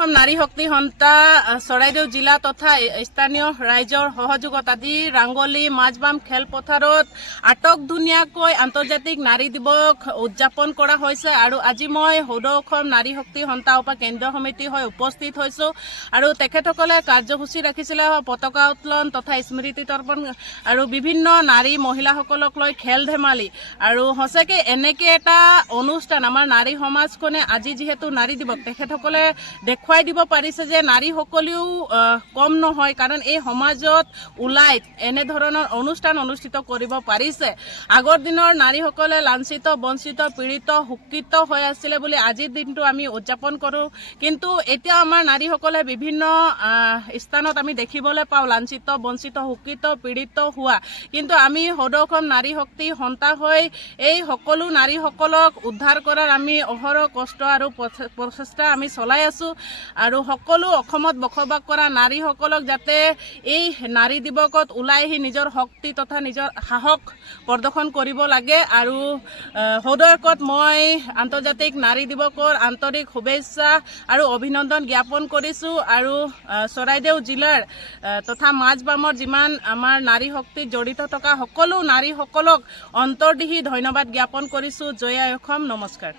অসম নাৰী শক্তি সন্থা চৰাইদেউ জিলা তথা স্থানীয় ৰাইজৰ সহযোগত আজি ৰাংগলী মাজবাম খেলপথাৰত আটকধুনীয়াকৈ আন্তৰ্জাতিক নাৰী দিৱস উদযাপন কৰা হৈছে। আৰু আজি মই সদৌ অসম নাৰী শক্তি সন্থা উপ কেন্দ্ৰীয় সমিতি হৈ উপস্থিত হৈছোঁ আৰু তেখেতসকলে কাৰ্যসূচী ৰাখিছিলে পতাকা উত্তোলন তথা স্মৃতি তৰ্পণ আৰু বিভিন্ন নাৰী মহিলাসকলক লৈ খেল ধেমালি। আৰু সঁচাকৈ এনেকৈ এটা অনুষ্ঠান আমাৰ নাৰী সমাজখনে আজি যিহেতু নাৰী দিৱস তেখেতসকলে দেখুৱাই দিব পাৰিছে যে নাৰীসকলেও কম নহয়, কাৰণ এই সমাজত ওলাই এনেধৰণৰ অনুষ্ঠান অনুষ্ঠিত কৰিব পাৰিছে। আগৰ দিনৰ নাৰীসকলে লাঞ্ছিত বঞ্চিত পীড়িত শোষিত হৈ আছিলে বুলি আজিৰ দিনটো আমি উদযাপন কৰোঁ, কিন্তু এতিয়া আমাৰ নাৰীসকলে বিভিন্ন স্থানত আমি দেখিবলৈ পাওঁ লাঞ্ছিত বঞ্চিত শোষিত পীড়িত হোৱা। কিন্তু আমি সদৌ অসম নাৰী শক্তি সন্থা হৈ এই সকলো নাৰীসকলক উদ্ধাৰ কৰাৰ আমি অহৰহ কষ্ট আৰু প্ৰচেষ্টা আমি চলাই আছোঁ। আৰু সকলো অসমত বসবাস কৰা নাৰীসকলক যাতে এই নাৰী দিৱসত ওলাই আহি নিজৰ শক্তি তথা নিজৰ সাহস প্ৰদৰ্শন কৰিব লাগে। আৰু সদৌকত মই আন্তৰ্জাতিক নাৰী দিৱসৰ আন্তৰিক শুভেচ্ছা আৰু অভিনন্দন জ্ঞাপন কৰিছোঁ। আৰু চৰাইদেউ জিলাৰ তথা মাজবামৰ যিমান আমাৰ নাৰী শক্তিত জড়িত থকা সকলো নাৰীসকলক অন্তৰ্দিহি ধন্যবাদ জ্ঞাপন কৰিছোঁ। জয় আই অসম, নমস্কাৰ।